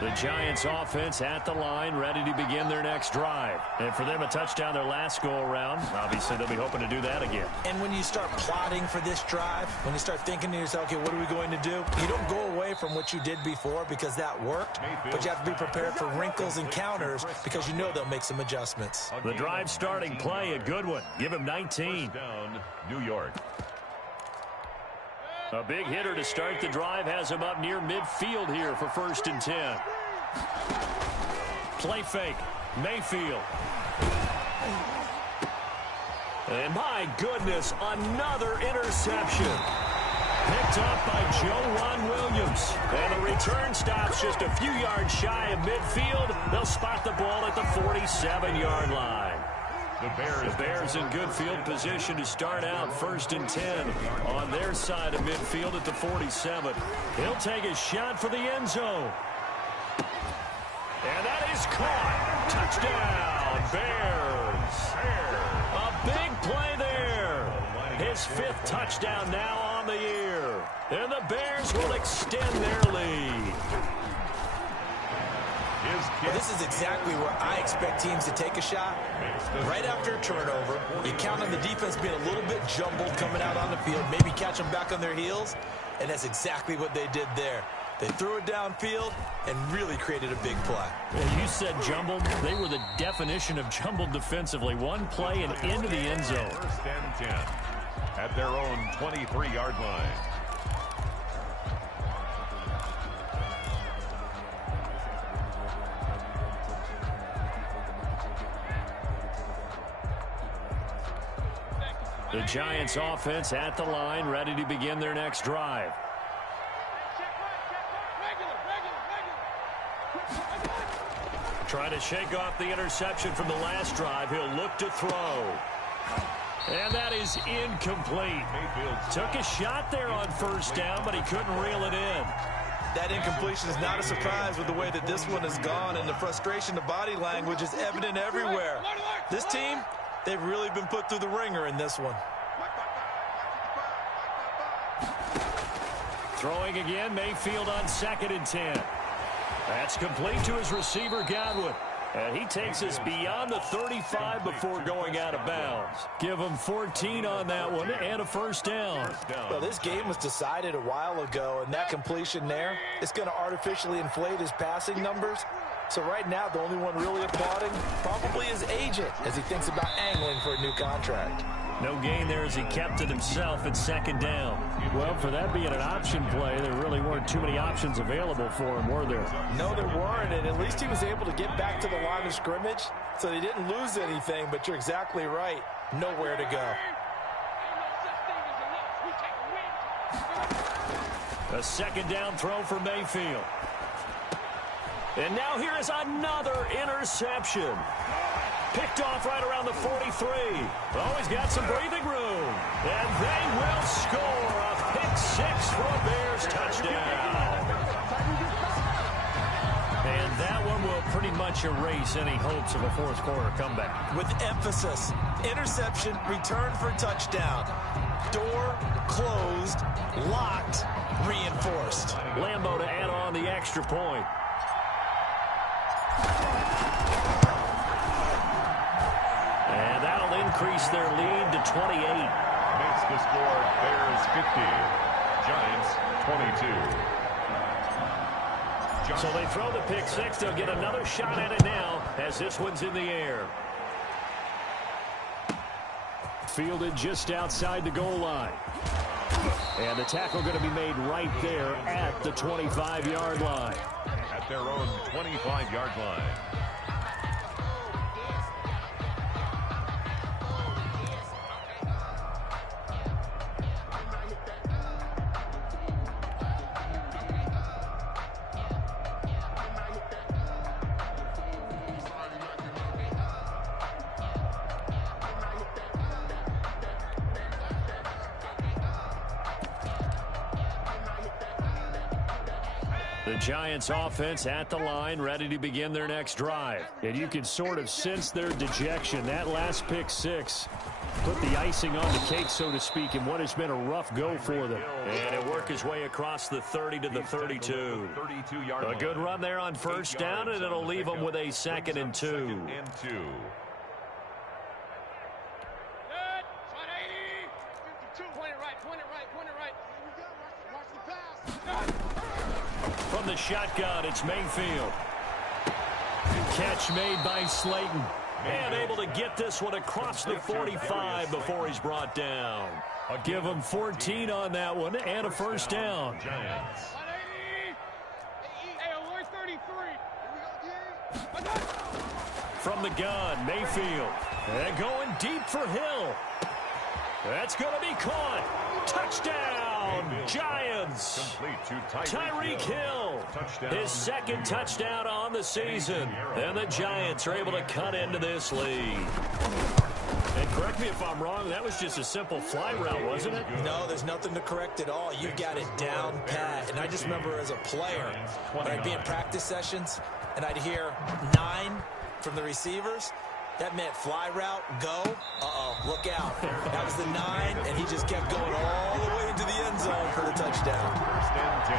The Giants offense at the line, ready to begin their next drive. And for them, a touchdown their last go-around. Obviously, they'll be hoping to do that again. And when you start plotting for this drive, when you start thinking to yourself, okay, what are we going to do? You don't go away from what you did before because that worked, but you have to be prepared for wrinkles and counters because you know they'll make some adjustments. The drive starting play, a good one. Give him 19. Down, New York. A big hitter to start the drive has him up near midfield here for 1st and 10. Play fake. Mayfield. And my goodness, another interception. Picked up by Joe Williams. And the return stops just a few yards shy of midfield. They'll spot the ball at the 47-yard line. The Bears in good field position to start out 1st and 10 on their side of midfield at the 47. He'll take a shot for the end zone. And that is caught. Touchdown, Bears. A big play there. His 5th touchdown now on the year. And the Bears will extend their lead. Well, this is exactly where I expect teams to take a shot. Right after a turnover, you count on the defense being a little bit jumbled coming out on the field, maybe catch them back on their heels, and that's exactly what they did there. They threw it downfield and really created a big play. Well, you said jumbled. They were the definition of jumbled defensively. One play and into the end zone. 1st and 10 at their own 23-yard line. The Giants offense at the line, ready to begin their next drive. Trying to shake off the interception from the last drive. He'll look to throw. And that is incomplete. Took a shot there on 1st down, but he couldn't reel it in. That incompletion is not a surprise with the way that this one has gone, and the frustration, the body language is evident everywhere. This team, they've really been put through the ringer in this one. Throwing again, Mayfield on 2nd and 10. That's complete to his receiver, Godwin. And he takes us beyond the 35 before going out of bounds. Give him 14 on that one and a 1st down. Well, this game was decided a while ago, and that completion there is going to artificially inflate his passing numbers. So right now, the only one really applauding probably his agent as he thinks about angling for a new contract. No gain there as he kept it himself at 2nd down. Well, for that being an option play, there really weren't too many options available for him, were there? No, there weren't, and at least he was able to get back to the line of scrimmage, so they didn't lose anything, but you're exactly right. Nowhere to go. A 2nd down throw for Mayfield. And now here is another interception. Picked off right around the 43. Oh, he's got some breathing room. And they will score a pick 6 for a Bears touchdown. And that one will pretty much erase any hopes of a 4th quarter comeback. With emphasis, interception, return for touchdown. Door closed, locked, reinforced. Lambeau to add on the extra point. And that'll increase their lead to 28. Makes the score Bears 50, Giants 22. So they throw the pick 6. They'll get another shot at it now as this one's in the air. Fielded just outside the goal line. And the tackle going to be made right there at the 25-yard line. At their own 25-yard line. The Giants offense at the line, ready to begin their next drive. And you can sort of sense their dejection. That last pick 6 put the icing on the cake, so to speak, in what has been a rough go for them. And it'll work his way across the 30 to the 32. A good run there on 1st down, and it'll leave them with a 2nd and 2. From the shotgun, it's Mayfield. Catch made by Slayton. And able to get this one across the 45 before he's brought down. I'll give him 14 on that one and a 1st down. From the gun, Mayfield. And going deep for Hill. That's going to be caught. Touchdown, Giants. Tyreek Hill, his 2nd touchdown on the season. And the Giants are able to cut into this lead. And correct me if I'm wrong, that was just a simple fly route, wasn't it? No, there's nothing to correct at all. You got it down pat. And I just remember as a player, when I'd be in practice sessions, and I'd hear 9 from the receivers, that meant fly route, go. Uh-oh, look out. That was the 9, and he just kept going all the way into the end zone for the touchdown. First and 10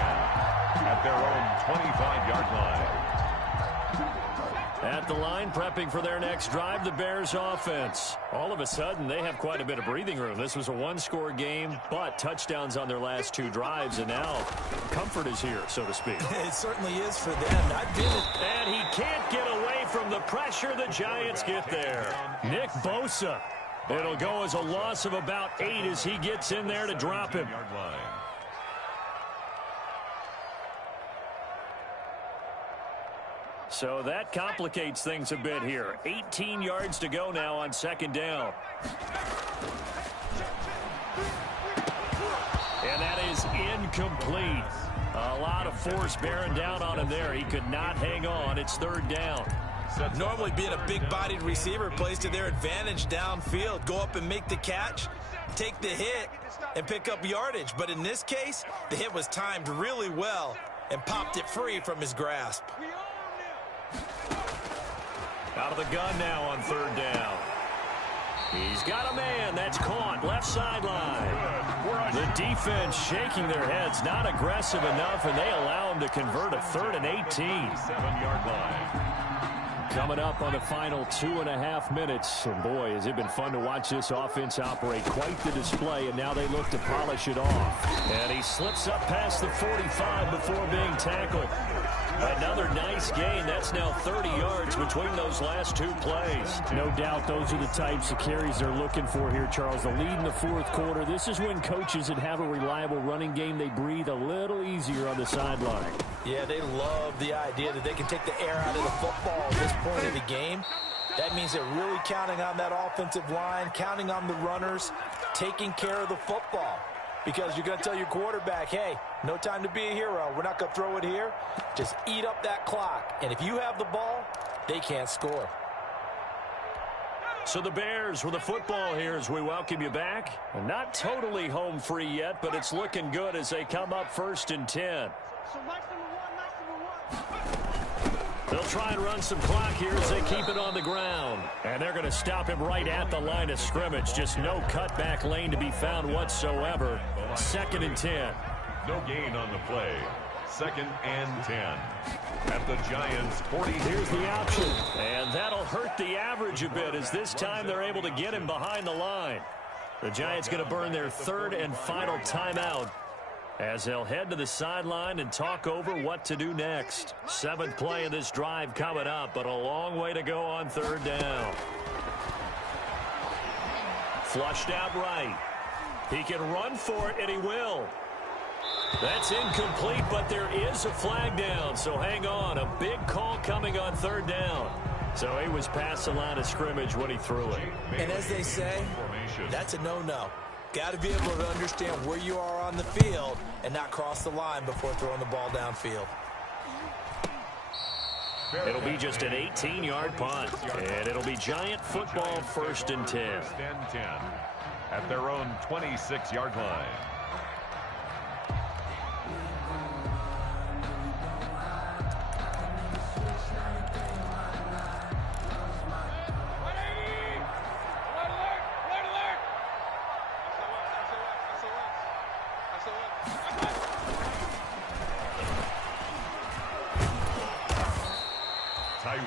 at their own 25-yard line. At the line, prepping for their next drive, the Bears offense. All of a sudden, they have quite a bit of breathing room. This was a one-score game, but touchdowns on their last 2 drives, and now comfort is here, so to speak. It certainly is for them. And he can't get away from the pressure. The Giants get there. Nick Bosa. It'll go as a loss of about 8 as he gets in there to drop him. So that complicates things a bit here. 18 yards to go now on second down. And that is incomplete. A lot of force bearing down on him there. He could not hang on. It's third down. Normally being a big-bodied receiver plays to their advantage downfield. Go up and make the catch, take the hit, and pick up yardage. But in this case, the hit was timed really well and popped it free from his grasp. Out of the gun now on third down. He's got a man. That's caught. Left sideline. The defense shaking their heads. Not aggressive enough, and they allow him to convert a 3rd and 18. 7-yard line. Coming up on the final 2.5 minutes. And boy, has it been fun to watch this offense operate. Quite the display, and now they look to polish it off. And he slips up past the 45 before being tackled. Another nice gain. That's now 30 yards between those last 2 plays. No doubt those are the types of carries they're looking for here, Charles. The lead in the 4th quarter. This is when coaches that have a reliable running game, they breathe a little easier on the sideline. Yeah, they love the idea that they can take the air out of the football at this point of the game. That means they're really counting on that offensive line, counting on the runners, taking care of the football. Because you're going to tell your quarterback, hey, no time to be a hero. We're not going to throw it here. Just eat up that clock. And if you have the ball, they can't score. So the Bears with the football here as we welcome you back. Not totally home free yet, but it's looking good as they come up 1st and 10. They'll try and run some clock here as they keep it on the ground. And they're going to stop him right at the line of scrimmage. Just no cutback lane to be found whatsoever. 2nd and 10. No gain on the play. 2nd and 10. At the Giants' 40. Here's the option. And that'll hurt the average a bit as this time they're able to get him behind the line. The Giants going to burn their 3rd and final timeout as they'll head to the sideline and talk over what to do next. 7th play of this drive coming up, but a long way to go on 3rd down. Flushed out right. He can run for it, and he will. That's incomplete, but there is a flag down, so hang on. A big call coming on 3rd down. So he was past the line of scrimmage when he threw it. And as they say, that's a no-no. Got to be able to understand where you are on the field and not cross the line before throwing the ball downfield. It'll be just an 18-yard punt, and it'll be Giant football 1st and 10. 1st and 10 at their own 26-yard line.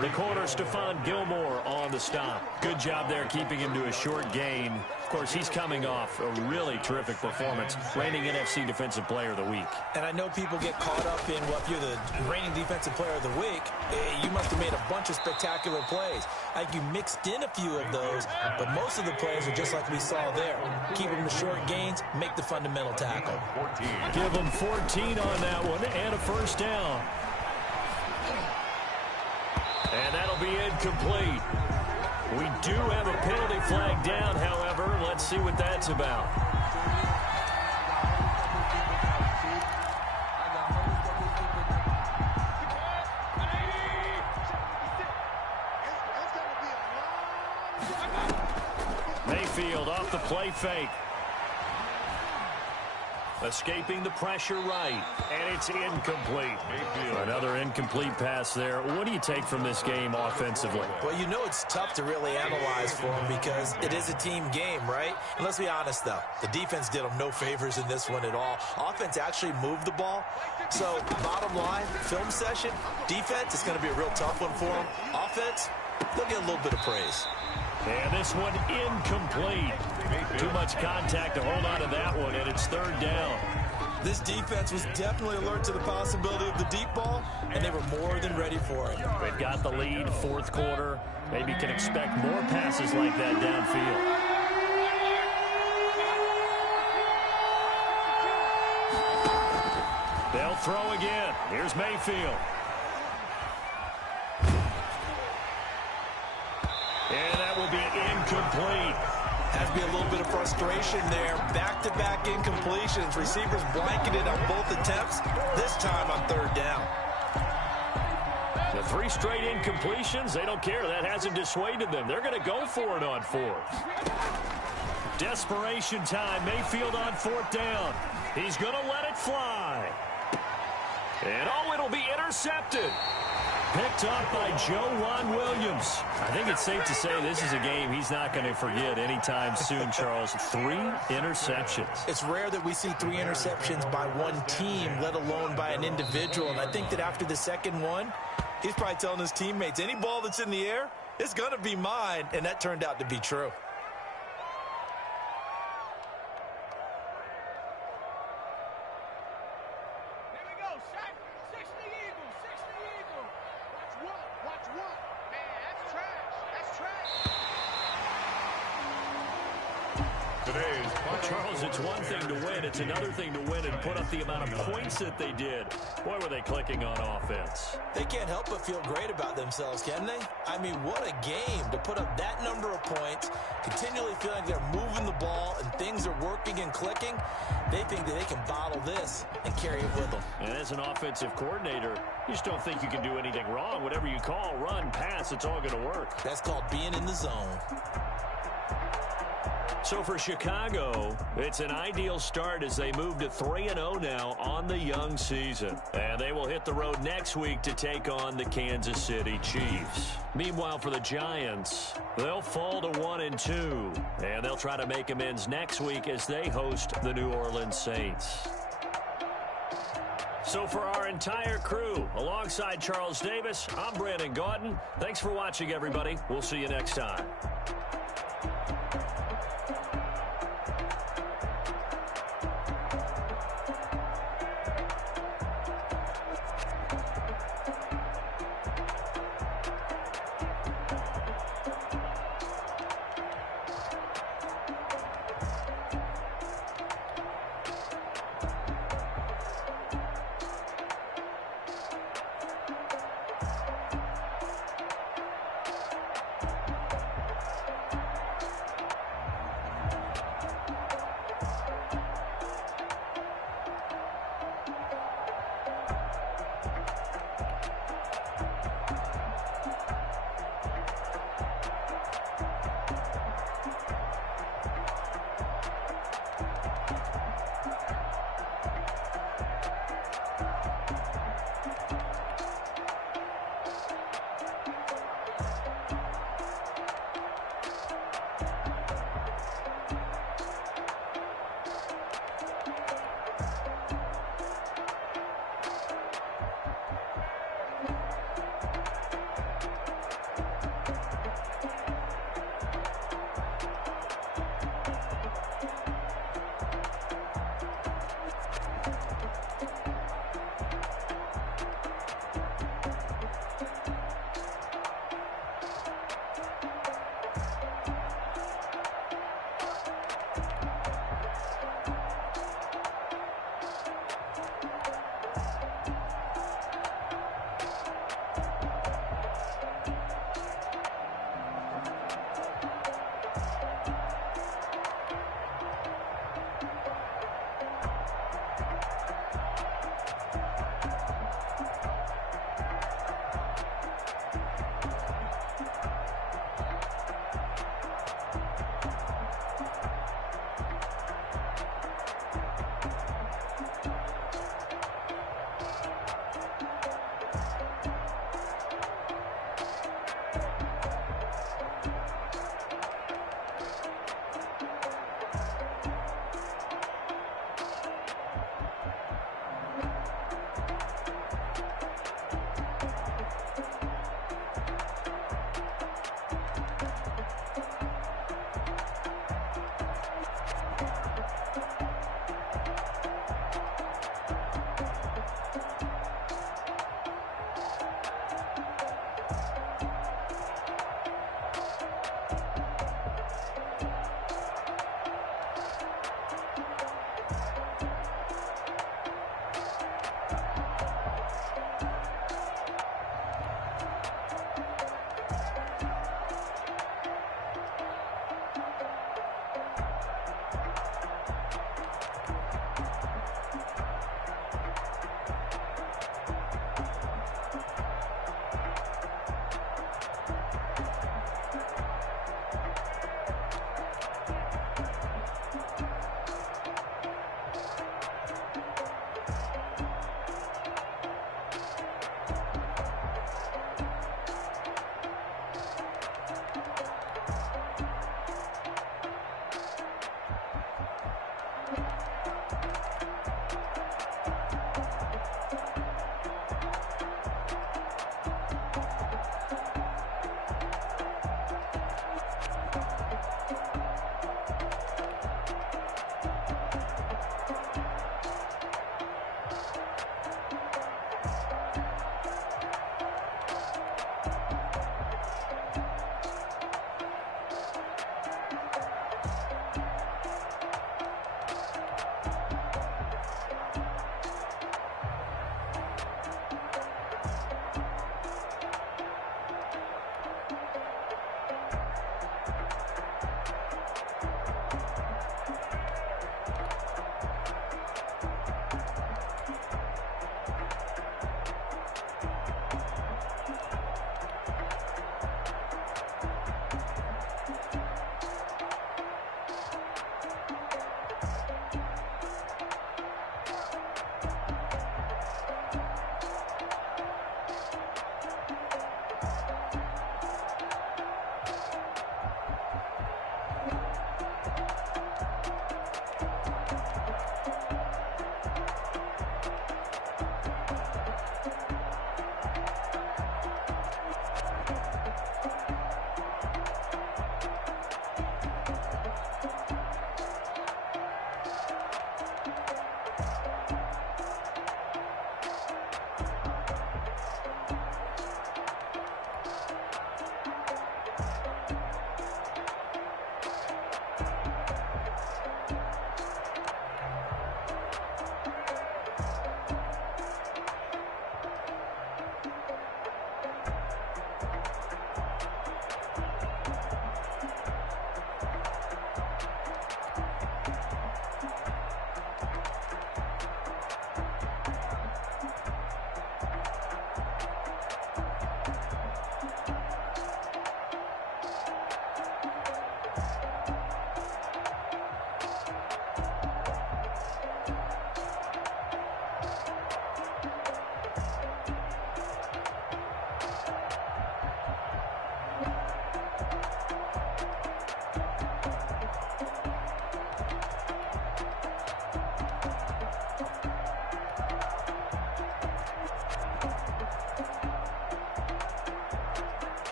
The corner, Stephon Gilmore on the stop. Good job there keeping him to a short gain. Of course, he's coming off a really terrific performance, reigning NFC Defensive Player of the Week. And I know people get caught up in, well, if you're the reigning Defensive Player of the Week, you must have made a bunch of spectacular plays. I think you mixed in a few of those, but most of the plays are just like we saw there. Keep them to short gains, make the fundamental tackle. 14. Give him 14 on that one, and a 1st down. And that'll be incomplete. We do have a penalty flag down, however. Let's see what that's about. Mayfield off the play fake. Escaping the pressure right, and it's incomplete. Another incomplete pass there. What do you take from this game offensively? Well, you know it's tough to really analyze for them because it is a team game, right? And let's be honest, though. The defense did them no favors in this one at all. Offense actually moved the ball. So, bottom line, film session, defense is going to be a real tough one for them. Offense, they'll get a little bit of praise. And this one incomplete. Too much contact to hold on to that one, and it's third down. This defense was definitely alert to the possibility of the deep ball, and they were more than ready for it. They've got the lead, fourth quarter. Maybe can expect more passes like that downfield. They'll throw again. Here's Mayfield. And that will be incomplete. Has to be a little bit of frustration there. Back-to-back incompletions. Receivers blanketed on both attempts, this time on third down. The 3 straight incompletions, they don't care. That hasn't dissuaded them. They're going to go for it on fourth. Desperation time. Mayfield on fourth down. He's going to let it fly. And, it'll be intercepted. Picked up by Juan Williams. I think it's safe to say this is a game he's not going to forget anytime soon, Charles. 3 interceptions. It's rare that we see 3 interceptions by one team, let alone by an individual. And I think that after the second one, he's probably telling his teammates, any ball that's in the air, it's going to be mine. And that turned out to be true. Charles, it's one thing to win. It's another thing to win and put up the amount of points that they did. Boy, were they clicking on offense. They can't help but feel great about themselves, can they? I mean, what a game to put up that number of points, continually feeling like they're moving the ball and things are working and clicking. They think that they can bottle this and carry it with them. And as an offensive coordinator, you just don't think you can do anything wrong. Whatever you call, run, pass, it's all going to work. That's called being in the zone. So for Chicago, it's an ideal start as they move to 3-0 now on the young season. And they will hit the road next week to take on the Kansas City Chiefs. Meanwhile, for the Giants, they'll fall to 1-2. And they'll try to make amends next week as they host the New Orleans Saints. So for our entire crew, alongside Charles Davis, I'm Brandon Gaudin. Thanks for watching, everybody. We'll see you next time.